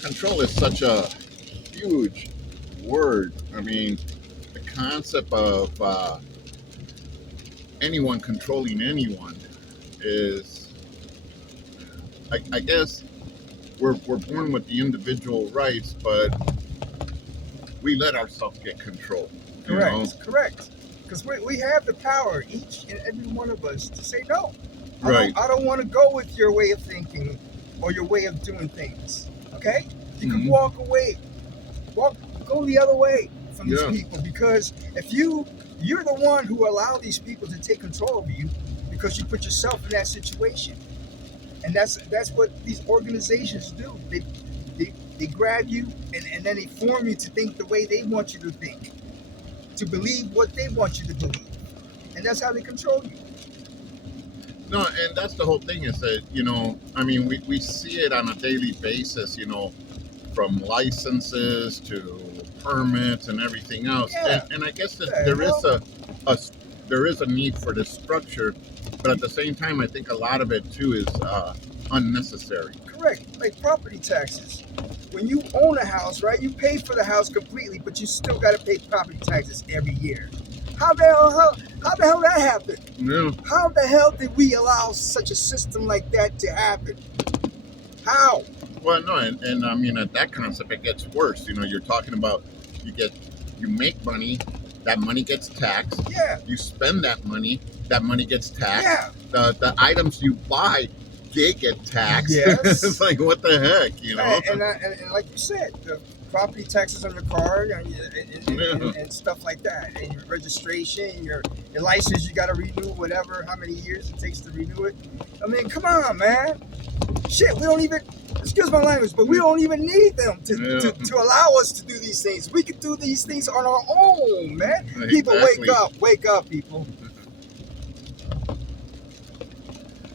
control is such a huge word. I mean, the concept of anyone controlling anyone is, I guess, we're born with the individual rights, but we let ourselves get controlled. Correct. Because we have the power, each and every one of us, to say no. Right. I don't want to go with your way of thinking or your way of doing things. Okay? You can walk away. Go the other way from these people, because if you're the one who allow these people to take control of you because you put yourself in that situation. And that's what these organizations do. They grab you and then they form you to think the way they want you to think, to believe what they want you to believe. And that's how they control you. No, and that's the whole thing is that, I mean, we see it on a daily basis, from licenses to permits and everything else. Yeah. And I guess that there is a need for this structure, but at the same time, I think a lot of it too is unnecessary. Correct. Like property taxes. When you own a house, right, you pay for the house completely, but you still got to pay property taxes every year. How the hell that happened? Yeah. How the hell did we allow such a system like that to happen? How? Well, no, and I mean, at that concept, it gets worse. You're talking about you make money, that money gets taxed. Yeah. You spend that money gets taxed. Yeah. The items you buy, they get taxed. Yes. It's like, what the heck, And like you said, the property taxes on your car and stuff like that, and your registration, your license, you got to renew whatever, how many years it takes to renew it. I mean, come on, man. Shit, we don't even, excuse my language, but we don't even need them to allow us to do these things. We could do these things on our own, man. Exactly. People, wake up, people.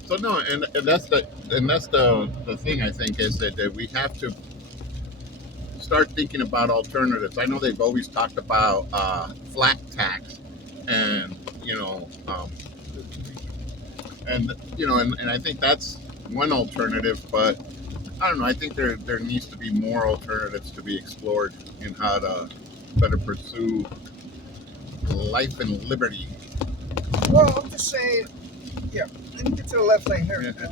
So no, and that's the thing, I think, is that we have to start thinking about alternatives. I know they've always talked about flat tax, and and I think that's one alternative, but I don't know. I think there needs to be more alternatives to be explored in how to better pursue life and liberty. Well, I'm just saying, let me get to the left lane here. Yeah.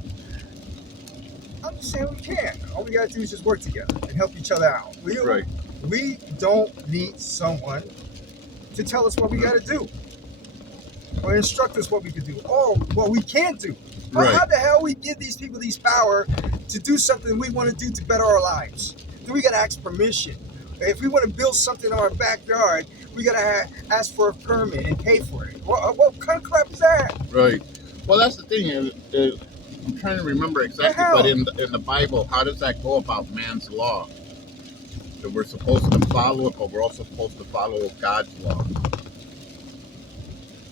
I'm just saying we can. All we gotta do is just work together and help each other out. We don't need someone to tell us what we gotta do or instruct us what we could do or what we can't do. Right. How the hell we give these people these power to do something we want to do to better our lives? Do we gotta ask permission? If we want to build something in our backyard, we gotta ask for a permit and pay for it. What kind of crap is that? Right. Well, that's the thing. I'm trying to remember exactly, but in the Bible, how does that go about man's law? That we're supposed to follow it, but we're also supposed to follow God's law.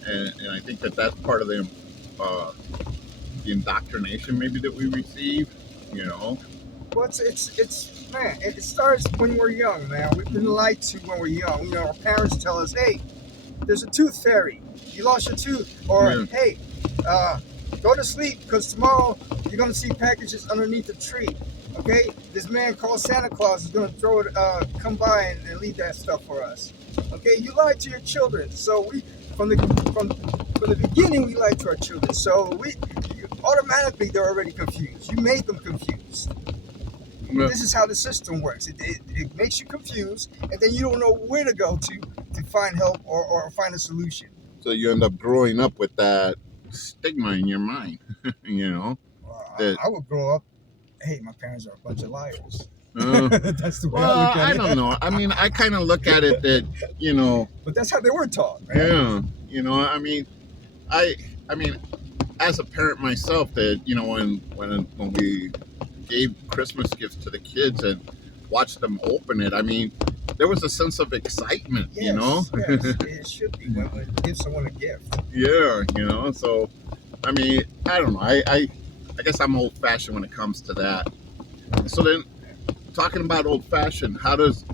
And I think that's part of the indoctrination maybe that we receive, Well, it's man, it starts when we're young, man. We've been lied to when we're young. Our parents tell us, hey, there's a tooth fairy. You lost your tooth. Or, hey, go to sleep because tomorrow you're going to see packages underneath the tree. Okay? This man called Santa Claus is going to come by and leave that stuff for us. Okay? You lied to your children. So we, from the beginning, we lied to our children. So automatically they're already confused. You made them confused. Yeah. This is how the system works. It makes you confused, and then you don't know where to go to find help or find a solution. So you end up growing up with that stigma in your mind, I would grow up, hey, my parents are a bunch of liars. That's the way I look at it. I don't know. I mean, I kind of look at it that, But that's how they were taught, right? Yeah. I mean, as a parent myself, that, when we gave Christmas gifts to the kids and watched them open it, I mean, there was a sense of excitement, Yes, it should be when we give someone a gift. Yeah, so, I mean, I don't know. I guess I'm old-fashioned when it comes to that. So then, talking about old-fashioned, how does